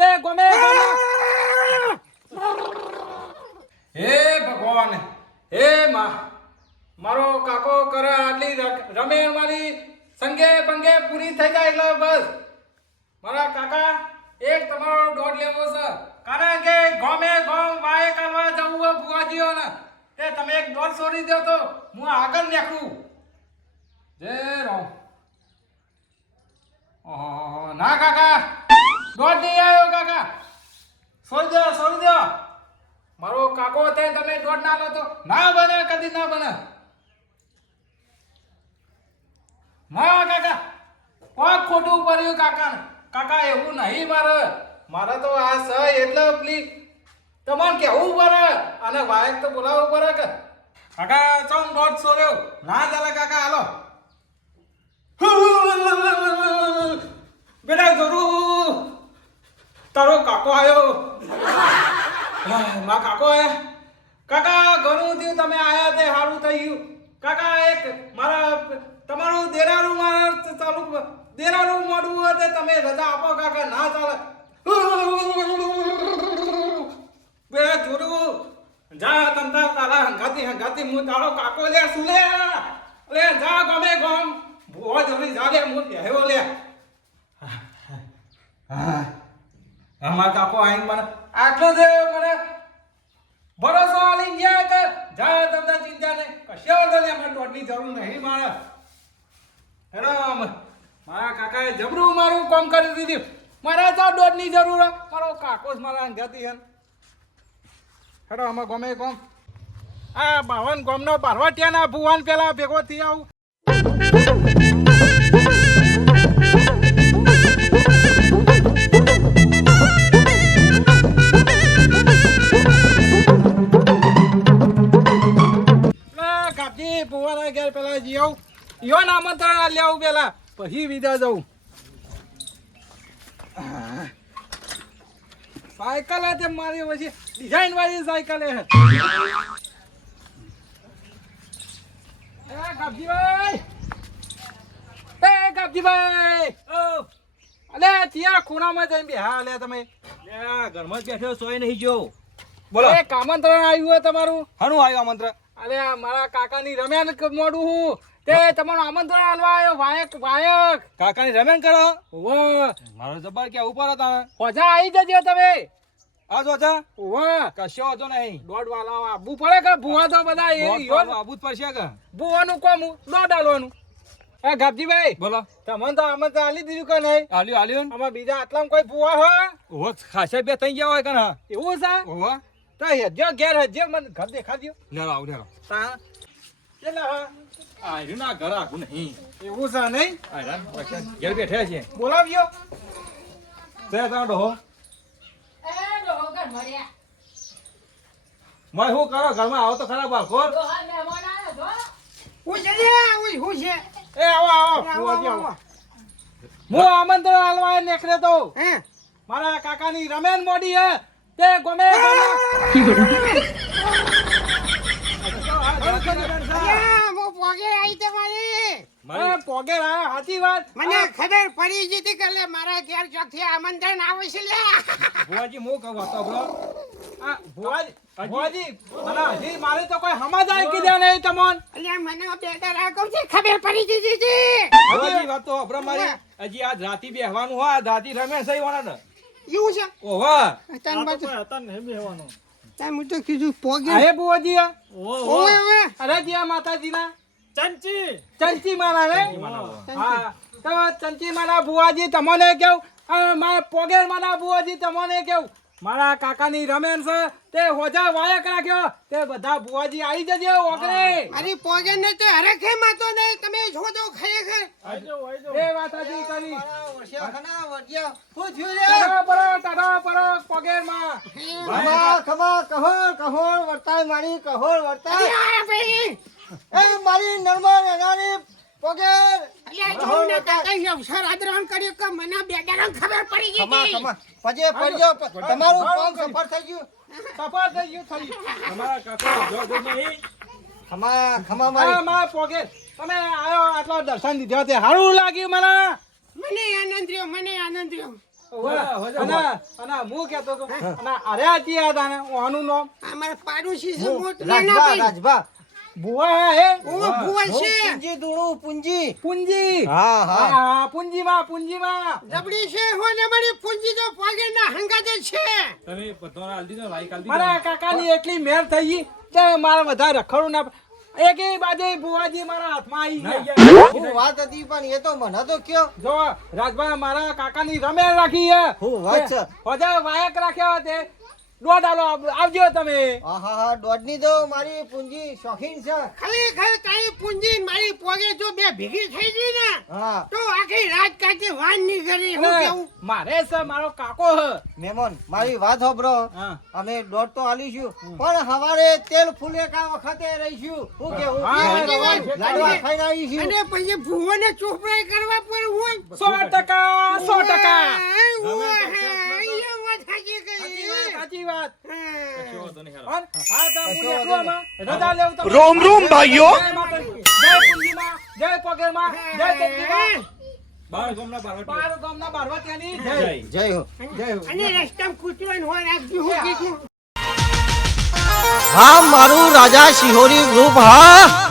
તે ગમે હે ભગવાન હે માં મારો કાકો કરે આટલી રમે મારી સંગે પંગે પૂરી થઈ જાય એટલે બસ મારા કાકા એક તમારો દોઢ લેવો છે કારણ કે ગમે ગમ વાય કરવા જવું હોય ભુવાજીઓ ને તે તમે એક દોઢ છોડી દો તો હું આગળ નીકળું જય રામ ઓહો ના કાકા દોઢ નહીં આવ્યો કાકા છોડી દો મારો કાકો તે તમે દોઢ ના લો તો ના બને કદી ના બને ના કાકા પગ ખોટું પડ્યું કાકા કાકા એવું નહીં મારે તો આ સ એટલે પ્લીઝ તમારે કેવું પડે અને વાયક તો બોલાવવું પડે કે કાકા ચમ દોઢ છોડ્યો ના ચાલે કાકા હાલો બેટા જરૂર તારો કાકો આવ્યો માં કાકો કાકા ઘણું થયું તમે આયા તે સારું થઈ ગયું કાકા એક મારા તમારું દેરાનું મારા ચાલુ દેરાનું મોડું હોય તે તમે રજા આપો કાકા ના ચાલે બે જોડું જા તમતા તારા હંગાતી હું તારો કાકો લે શું લે જા ગમે ગમ ભૂવા જરી જા લે હું હેવો લે અમાર કાકો આઈન મને આટલો દે મને ભરોસો આલી ગયા કે જા તમને ચિંતા નહીં કશો તો લે મને દોડની જરૂર નહીં મારે હેરામ મારા કાકાએ જબરું મારું કામ કરી દીધું મારા તો દોડની જરૂર મારો કાકો જ મારા અંગાતી હે હેડો અમે ગમે કોમ આ બાવન ગોમનો બારવાટિયાના ભુવાન પેલા ભેગો થઈ આવું ભુવાના ઘેર પેલા જી આવું યો આમંત્રણ લેવું પેલા પછી વિદા જવું સાયકલ તે મારી પછી ડિઝાઇન વાળી સાયકલ હે ગાબજીભાઈ ઓ અલે ત્યાં ખૂણામાં જઈને બેહા અલે તમે ઘરમાં જ બેઠો સોય નહીં જો બોલો એક આમંત્રણ આવ્યું હોય તમારું હાનું આવ્યું આમંત્રણ અરે મારા કાકાની રમ્યાન મોડું હું તે તમારું આમંત્રણ આલવા આવ્યો વાયક કાકાની રમેન કરો ઓવો મારો જબર કે ઉપર હતા હોજા આવી જજો તમે આ જો જા ઓવો કશો હતો નહીં દોડ વાલા આબુ પડે કે ભુવા તો બધા એ આબુ જ પડશે કે ભુવાનું કોમ દોડ આલવાનું એ ગાબજીભાઈ બોલો તમને તો આમંત્રણ આલી દીધું કે નહીં આલ્યું આમાં બીજા આટલામાં કોઈ ભુવા હોય ઓહો ખાસા બે થઈ ગયા હોય કે ના એવું છે ઓહો તો હેજો ઘેર હેજો મને ઘર દેખાડજો લેરો આવ લેરો તા કેટલા હા આયુ ના ઘર આખું નહીં એવું છે નહીં ઘેર બેઠા છે બોલાવ્યો તે તા ડોહો એ ડોહો ઘર મળ્યા મય હું કરો ઘરમાં આવો તો ખરા બાળકો ડોહા મહેમાન આવ્યો છો હું છે એ આવો ભુવાજી આવો હું આમંત્રણ આલવા નીકળે તો મારા કાકાની રમેન મોડી હે તે ગમે પોગે સાચી વાત મને ખબર પડી જતી કે લે મારા ઘેર ચોકથી આમંત્રણ આવે છે લે ભુવાજી હું કહું હતો બ્રો આ ભુવાજી મને હજી મારે તો કોઈ સમાધાન કીધા નહીં તમોન અલ્યા મને બેટા રાખો છે ખબર પડી જતી ભુવાજી વાત તો અબ્રા મારી હજી આજ રાતી બેહવાનું હોય દાદી રમે સહી વાળા ને એવું છે ઓવા તન બાજુ હતા નહીં બેહવાનો તમ તો કીધું પોગે અરે ભુવાજી ઓવે ઓવે અરે જીયા માતાજીના ચંચી ચંચી મારા રે હા તો ચંચી મારા ભુવાજી તમને કેવું મારા પોગેર મારા ભુવાજી તમને કેવું મારા કાકાની રમેન છે તે હોજા વાયક રાખ્યો તે બધા ભુવાજી આવી જજો ઓગરે અરે પોગે ને તો હરખે માતો નહીં તમે જો તો ખરેખર એ વાતાજી કરી વર્ષિયા હું થયું ટાટા પરો પોગેર માં ખમા કહોળ વર્તાય મારી કહોળ વર્તાય અરે ભાઈ એ મારી નર્મા નાની પોગેર અલ્યા જો ને કાકા અવસર આદરણ કર્યો કે મને બેડાનો ખબર પડી ગઈ ખમા પજે પડ્યો તમારું કામ સફળ થઈ ગયું તમારા કાકા જો જો નહીં ખમા મારી માં પોગેર તમે આયો આટલા દર્શન દીધા તે સારું લાગ્યું મને મને આનંદ રહ્યો અને હું કહેતો હતો, અને અરે આજી યાદ આને ઓનું નામ અમારા પાડોશી છે મોટ રાજભા રાજભા ભુવા હે ભુવા છે પૂંજી દુણું પૂંજી પુંજી. હા હા હા પુંજીમાં જબડી છે હોને મારી પૂંજી તો પગે ના હંગાતે છે તમે બધાને આલ દીધો લાઈક આલ દીધો મારા કાકાની એટલી મેર થઈ ગઈ કે મારા વધારે રખડું ના એકેય બાજે ભુવાજી મારા હાથમાં આવી ગયા. હું વાત હતી પણ એ તો મને તો કયો જો રાજભાઈ મારા કાકાની રમે રાખી હે હું વાત છે બધા વાયક રાખ્યા તે દોઢ આલો આવજો તમે. આહા દોડની તો મારી પૂંજી શોખીન છે ખરેખર તારી પૂંજી ને મારી પોગે જો બે ભેગી થઈ ગઈ ને હા તો આખી રાત કાઢી વાન ની કરી હું અને કેવું મારે છે મારો કાકો હે. મહેમાન મારી વાત હોભરો હા. અમે દોડ તો આલીશું પણ હવારે તેલ ફૂલેકા વખતે રહીશું હું કેવું હા, લાડવા ખાઈને આવીશું અને પછી ભુવને ચોપડાઈ કરવા પર હોય 100% સાચી વાત. કશો વાંધો નહીં, હેલો. અન હા તો હું નીકળું આમાં. રજા લેવું તમે. રોમ રોમ ભાઈઓ. જય માતાજી, જય પુંજીમાં, જય પગેરમાં, જય તેજીમાં. બાર ગામના બારવટીયા. બાર ગામના બારવટિયાની જય. જય. જય હો જય હો. અને રસ્તામાં કૂતરાને હોય રાખજો હું કીધું હા મારું રાજા શિહોરી ગ્રુપ હા